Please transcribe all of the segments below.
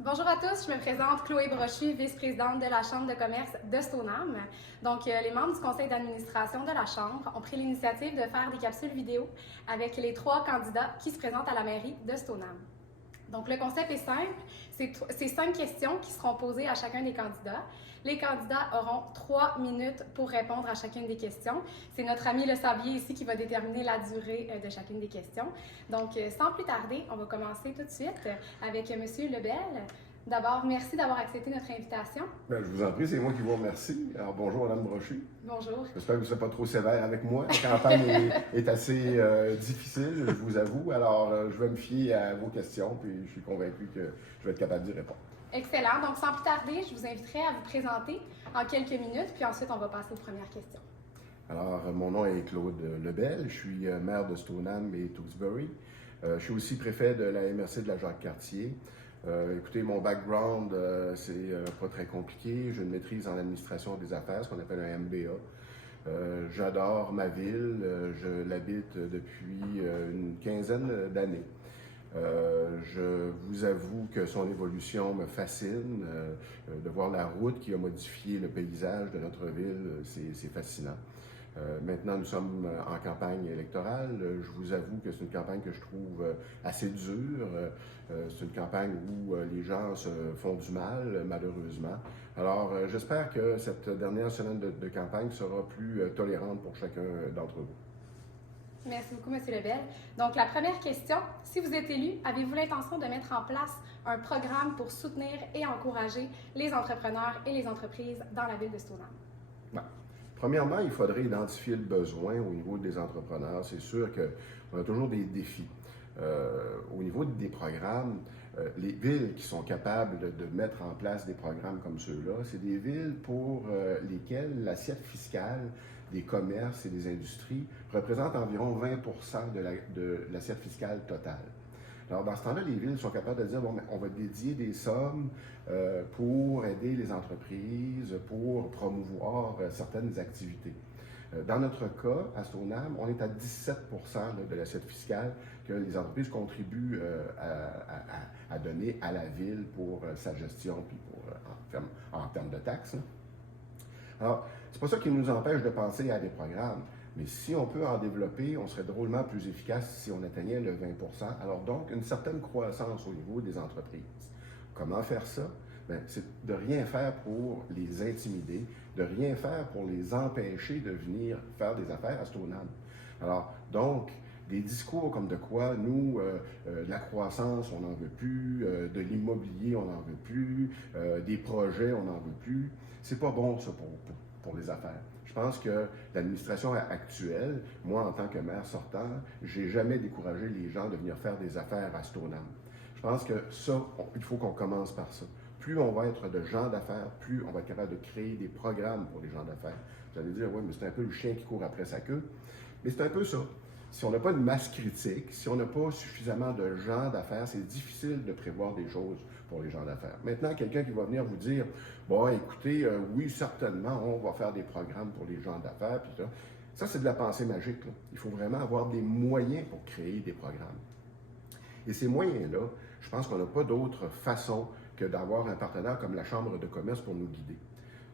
Bonjour à tous, je me présente Chloé Brochu, vice-présidente de la Chambre de commerce de Stoneham. Donc, les membres du conseil d'administration de la Chambre ont pris l'initiative de faire des capsules vidéo avec les 3 candidats qui se présentent à la mairie de Stoneham. Donc, le concept est simple, c'est 5 questions qui seront posées à chacun des candidats. Les candidats auront 3 minutes pour répondre à chacune des questions. C'est notre ami Le Sablier ici qui va déterminer la durée de chacune des questions. Donc, sans plus tarder, on va commencer tout de suite avec M. Lebel. D'abord, merci d'avoir accepté notre invitation. Bien, je vous en prie, c'est moi qui vous remercie. Alors, bonjour, Mme Brochu. Bonjour. J'espère que vous ne serez pas trop sévère avec moi. La campagne est assez difficile, je vous avoue. Alors, je vais me fier à vos questions, puis je suis convaincu que je vais être capable d'y répondre. Excellent. Donc, sans plus tarder, je vous inviterai à vous présenter en quelques minutes, puis ensuite, on va passer aux premières questions. Alors, mon nom est Claude Lebel. Je suis maire de Stoneham et Tewksbury. Je suis aussi préfet de la MRC de la Jacques-Cartier. Écoutez, mon background, c'est pas très compliqué. J'ai une maîtrise en administration des affaires, ce qu'on appelle un MBA. J'adore ma ville. Je l'habite depuis une quinzaine d'années. Je vous avoue que son évolution me fascine. De voir la route qui a modifié le paysage de notre ville, c'est fascinant. Maintenant, nous sommes en campagne électorale. Je vous avoue que c'est une campagne que je trouve assez dure. C'est une campagne où les gens se font du mal, malheureusement. Alors, j'espère que cette dernière semaine de campagne sera plus tolérante pour chacun d'entre vous. Merci beaucoup, M. Lebel. Donc, la première question, si vous êtes élu, avez-vous l'intention de mettre en place un programme pour soutenir et encourager les entrepreneurs et les entreprises dans la ville de Stoneham? Ouais. Premièrement, il faudrait identifier le besoin au niveau des entrepreneurs. C'est sûr qu'on a toujours des défis. Au niveau des programmes, les villes qui sont capables de mettre en place des programmes comme ceux-là, c'est des villes pour lesquelles l'assiette fiscale des commerces et des industries représente environ 20 de l'assiette fiscale totale. Alors, dans ce temps-là, les villes sont capables de dire, bon, on va dédier des sommes pour aider les entreprises, pour promouvoir certaines activités. Dans notre cas, à Stoneham, on est à 17 de l'assiette fiscale que les entreprises contribuent à donner à la ville pour sa gestion puis en termes de taxes. Alors, c'est pas ça qui nous empêche de penser à des programmes. Mais si on peut en développer, on serait drôlement plus efficace si on atteignait le 20 Alors donc, une certaine croissance au niveau des entreprises. Comment faire ça? Bien, c'est de rien faire pour les intimider, de rien faire pour les empêcher de venir faire des affaires à Stoneham. Alors, donc, des discours comme de quoi, nous, de la croissance, on n'en veut plus, de l'immobilier, on n'en veut plus, des projets, on n'en veut plus, c'est pas bon, ça, pour les affaires. Je pense que l'administration actuelle, moi en tant que maire sortant, j'ai jamais découragé les gens de venir faire des affaires à Stoneham. Je pense que ça, il faut qu'on commence par ça. Plus on va être de gens d'affaires, plus on va être capable de créer des programmes pour les gens d'affaires. Vous allez dire, oui, mais c'est un peu le chien qui court après sa queue. Mais c'est un peu ça. Si on n'a pas une masse critique, si on n'a pas suffisamment de gens d'affaires, c'est difficile de prévoir des choses pour les gens d'affaires. Maintenant, quelqu'un qui va venir vous dire, bon, écoutez, oui, certainement, on va faire des programmes pour les gens d'affaires, puis ça, c'est de la pensée magique, là. Il faut vraiment avoir des moyens pour créer des programmes. Et ces moyens-là, je pense qu'on n'a pas d'autre façon que d'avoir un partenaire comme la Chambre de commerce pour nous guider.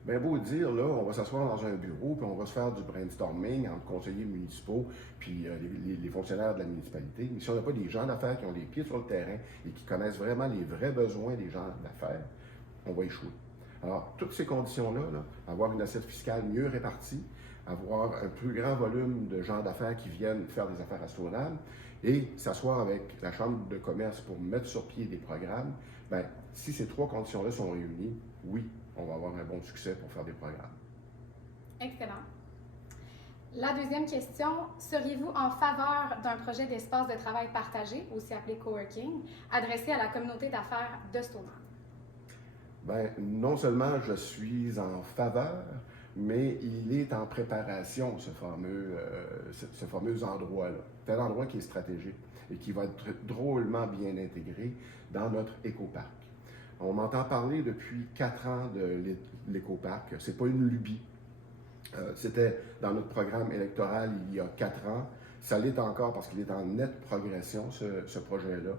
Bien beau dire, là, on va s'asseoir dans un bureau, puis on va se faire du brainstorming entre conseillers municipaux, puis les fonctionnaires de la municipalité. Mais si on n'a pas des gens d'affaires qui ont les pieds sur le terrain et qui connaissent vraiment les vrais besoins des gens d'affaires, on va échouer. Alors, toutes ces conditions-là, avoir une assiette fiscale mieux répartie, avoir un plus grand volume de gens d'affaires qui viennent faire des affaires à Stoneham et s'asseoir avec la Chambre de commerce pour mettre sur pied des programmes, bien, si ces 3 conditions-là sont réunies, oui, on va avoir un bon succès pour faire des programmes. Excellent. La deuxième question, seriez-vous en faveur d'un projet d'espace de travail partagé, aussi appelé coworking, adressé à la communauté d'affaires de Stoneham? Bien, non seulement je suis en faveur, mais il est en préparation, ce fameux endroit-là. C'est un endroit qui est stratégique et qui va être drôlement bien intégré dans notre écoparc. On m'entend parler depuis 4 ans de l'écoparc. Ce n'est pas une lubie. C'était dans notre programme électoral il y a 4 ans. Ça l'est encore parce qu'il est en nette progression, ce projet-là.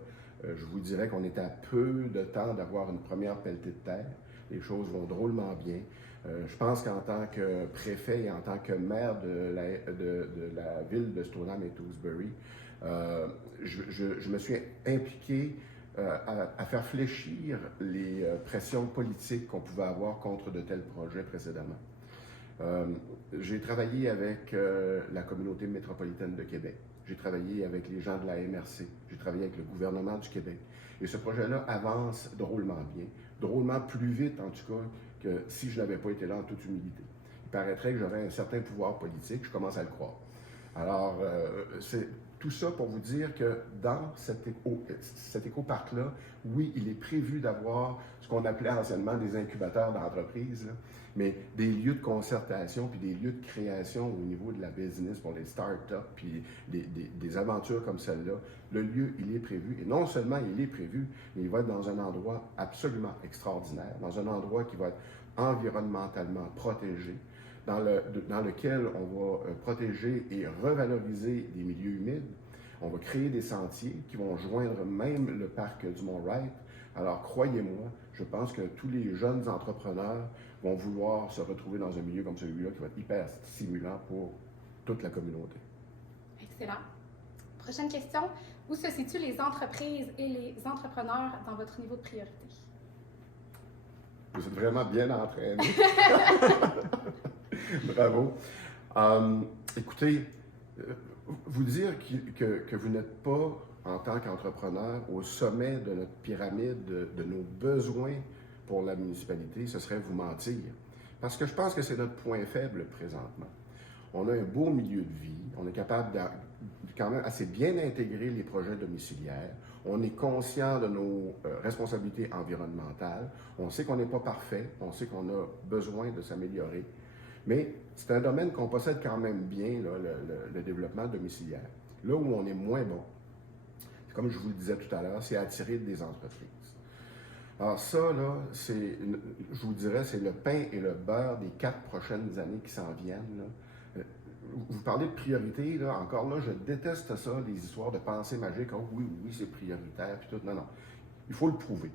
Je vous dirais qu'on est à peu de temps d'avoir une première pelletée de terre. Les choses vont drôlement bien. Je pense qu'en tant que préfet et en tant que maire de la ville de Stoneham et Tewksbury, je me suis impliqué à faire fléchir les pressions politiques qu'on pouvait avoir contre de tels projets précédemment. J'ai travaillé avec la communauté métropolitaine de Québec. J'ai travaillé avec les gens de la MRC. J'ai travaillé avec le gouvernement du Québec. Et ce projet-là avance drôlement bien, drôlement plus vite en tout cas que si je n'avais pas été là en toute humilité. Il paraîtrait que j'aurais un certain pouvoir politique, je commence à le croire. Alors, c'est tout ça pour vous dire que dans cet éco-parc-là, oui, il est prévu d'avoir ce qu'on appelait anciennement des incubateurs d'entreprises, mais des lieux de concertation puis des lieux de création au niveau de la business pour les start-up puis des aventures comme celle-là. Le lieu, il est prévu. Et non seulement il est prévu, mais il va être dans un endroit absolument extraordinaire, dans un endroit qui va être environnementalement protégé, dans lequel on va protéger et revaloriser des milieux humides. On va créer des sentiers qui vont joindre même le parc du Mont-Wright. Alors, croyez-moi, je pense que tous les jeunes entrepreneurs vont vouloir se retrouver dans un milieu comme celui-là qui va être hyper stimulant pour toute la communauté. Excellent. Prochaine question. Où se situent les entreprises et les entrepreneurs dans votre niveau de priorité? Vous êtes vraiment bien entraîné. Bravo. Écoutez, vous dire que vous n'êtes pas, en tant qu'entrepreneur, au sommet de notre pyramide de nos besoins pour la municipalité, ce serait vous mentir. Parce que je pense que c'est notre point faible présentement. On a un beau milieu de vie, on est capable de quand même assez bien intégrer les projets domiciliaires, on est conscient de nos responsabilités environnementales, on sait qu'on n'est pas parfait, on sait qu'on a besoin de s'améliorer, mais c'est un domaine qu'on possède quand même bien, là, le développement domiciliaire. Là où on est moins bon, comme je vous le disais tout à l'heure, c'est attirer des entreprises. Alors ça, là, je vous dirais, c'est le pain et le beurre des 4 prochaines années qui s'en viennent, là. Vous parlez de priorité, là, encore là, je déteste ça, les histoires de pensée magique. Oh oui, oui, c'est prioritaire, puis tout. Non, non. Il faut le prouver.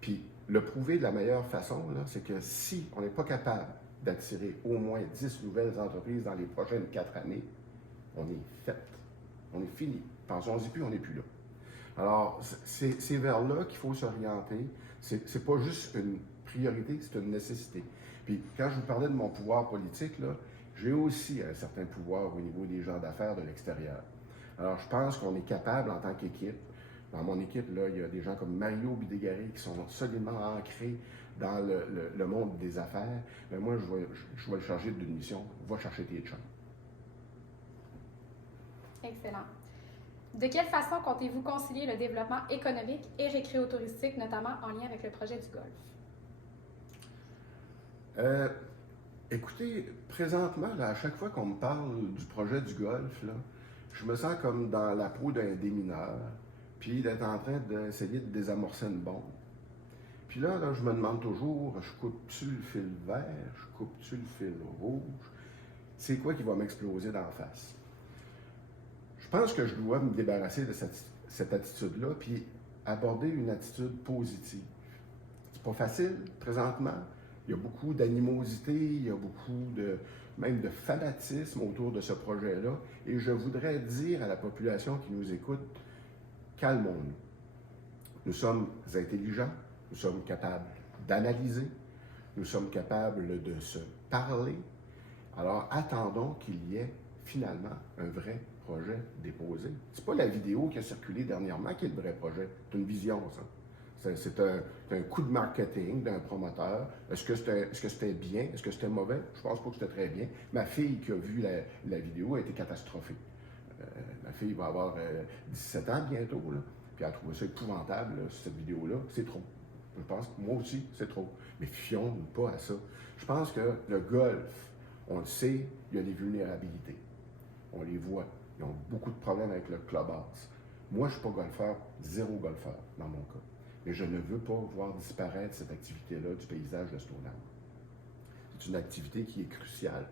Puis le prouver de la meilleure façon, là, c'est que si on n'est pas capable d'attirer au moins 10 nouvelles entreprises dans les prochaines 4 années, on est fait. On est fini. Pensons-y plus, on n'est plus là. Alors, c'est vers là qu'il faut s'orienter. C'est pas juste une priorité, c'est une nécessité. Puis quand je vous parlais de mon pouvoir politique, là, j'ai aussi un certain pouvoir au niveau des gens d'affaires de l'extérieur. Alors, je pense qu'on est capable en tant qu'équipe. Dans mon équipe, là, il y a des gens comme Mario Bidégari qui sont solidement ancrés dans le monde des affaires. Mais moi, je vais le charger d'une mission. Va chercher tes chums. Excellent. De quelle façon comptez-vous concilier le développement économique et récréotouristique, notamment en lien avec le projet du golf? Écoutez, présentement, là, à chaque fois qu'on me parle du projet du golf, là, je me sens comme dans la peau d'un démineur, puis d'être en train d'essayer de désamorcer une bombe. Puis là, je me demande toujours, je coupe-tu le fil vert, je coupe-tu le fil rouge? C'est quoi qui va m'exploser d'en face? Je pense que je dois me débarrasser de cette attitude-là, puis aborder une attitude positive. C'est pas facile, présentement. Il y a beaucoup d'animosité, il y a beaucoup même de fanatisme autour de ce projet-là. Et je voudrais dire à la population qui nous écoute, calmons-nous. Nous sommes intelligents, nous sommes capables d'analyser, nous sommes capables de se parler. Alors attendons qu'il y ait finalement un vrai projet déposé. C'est pas la vidéo qui a circulé dernièrement qui est le vrai projet, c'est une vision, ça. C'est un coup de marketing d'un promoteur. Est-ce que c'était bien? Est-ce que c'était mauvais? Je pense pas que c'était très bien. Ma fille qui a vu la vidéo a été catastrophée. Ma fille va avoir 17 ans bientôt, là, puis elle a trouvé ça épouvantable, là, cette vidéo-là. C'est trop. Je pense que moi aussi, c'est trop. Mais fions-nous pas à ça. Je pense que le golf, on le sait, il y a des vulnérabilités. On les voit. Ils ont beaucoup de problèmes avec le clubhouse. Moi, je ne suis pas golfeur, zéro golfeur dans mon cas. Mais je ne veux pas voir disparaître cette activité-là du paysage de Stoneham. C'est une activité qui est cruciale.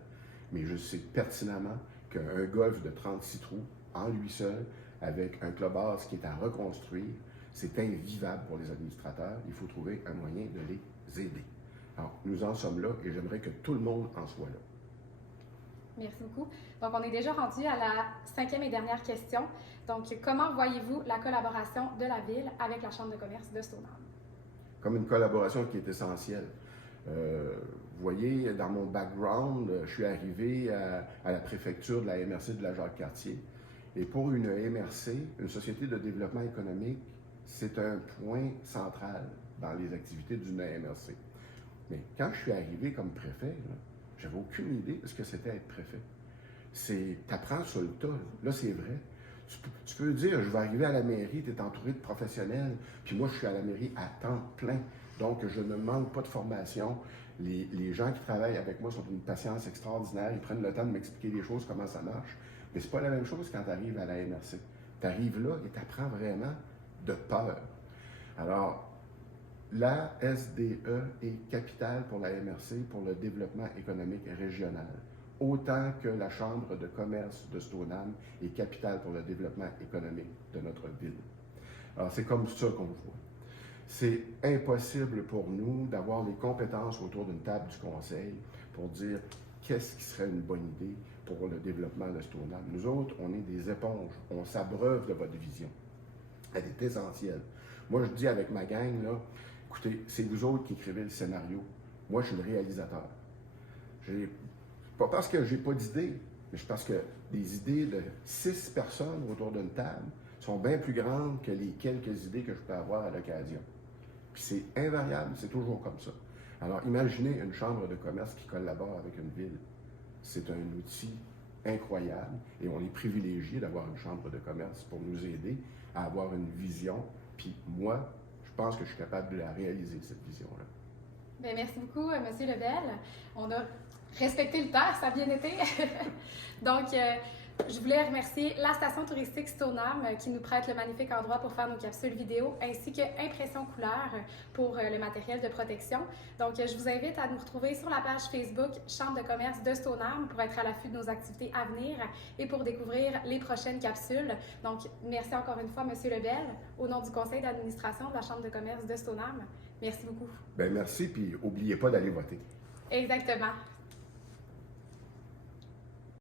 Mais je sais pertinemment qu'un golf de 36 trous, en lui seul, avec un clubhouse qui est à reconstruire, c'est invivable pour les administrateurs. Il faut trouver un moyen de les aider. Alors, nous en sommes là et j'aimerais que tout le monde en soit là. Merci beaucoup. Donc, on est déjà rendu à la 5e et dernière question. Donc, comment voyez-vous la collaboration de la Ville avec la Chambre de commerce de Stoneham? Comme une collaboration qui est essentielle. Vous voyez, dans mon background, je suis arrivé à la préfecture de la MRC de la Jacques-Cartier. Et pour une MRC, une société de développement économique, c'est un point central dans les activités d'une MRC. Mais quand je suis arrivé comme préfet, j'avais aucune idée de ce que c'était être préfet. Tu apprends sur le tas. Là, c'est vrai. Tu peux dire, je vais arriver à la mairie, tu es entouré de professionnels, puis moi, je suis à la mairie à temps plein. Donc, je ne manque pas de formation. Les gens qui travaillent avec moi sont d'une patience extraordinaire. Ils prennent le temps de m'expliquer les choses, comment ça marche. Mais c'est pas la même chose quand tu arrives à la MRC. Tu arrives là et tu apprends vraiment de peur. Alors, la SDE est capitale pour la MRC, pour le développement économique régional, autant que la Chambre de commerce de Stoneham est capitale pour le développement économique de notre ville. Alors, c'est comme ça qu'on le voit. C'est impossible pour nous d'avoir les compétences autour d'une table du conseil pour dire qu'est-ce qui serait une bonne idée pour le développement de Stoneham. Nous autres, on est des éponges. On s'abreuve de votre vision. Elle est essentielle. Moi, je dis avec ma gang, là, écoutez, c'est vous autres qui écrivez le scénario. Moi, je suis le réalisateur. Pas parce que j'ai pas d'idées, mais c'est parce que les idées de 6 personnes autour d'une table sont bien plus grandes que les quelques idées que je peux avoir à l'occasion. Puis c'est invariable, c'est toujours comme ça. Alors, imaginez une chambre de commerce qui collabore avec une ville. C'est un outil incroyable et on est privilégié d'avoir une chambre de commerce pour nous aider à avoir une vision. Puis moi, je pense que je suis capable de la réaliser, cette vision-là. Bien, merci beaucoup, M. Lebel. On a respecté le temps, ça a bien été. Donc, je voulais remercier la station touristique Stoneham qui nous prête le magnifique endroit pour faire nos capsules vidéo, ainsi que Impression Couleur pour le matériel de protection. Donc, je vous invite à nous retrouver sur la page Facebook Chambre de commerce de Stoneham pour être à l'affût de nos activités à venir et pour découvrir les prochaines capsules. Donc, merci encore une fois, M. Lebel, au nom du conseil d'administration de la Chambre de commerce de Stoneham. Merci beaucoup. Bien, merci, puis n'oubliez pas d'aller voter. Exactement.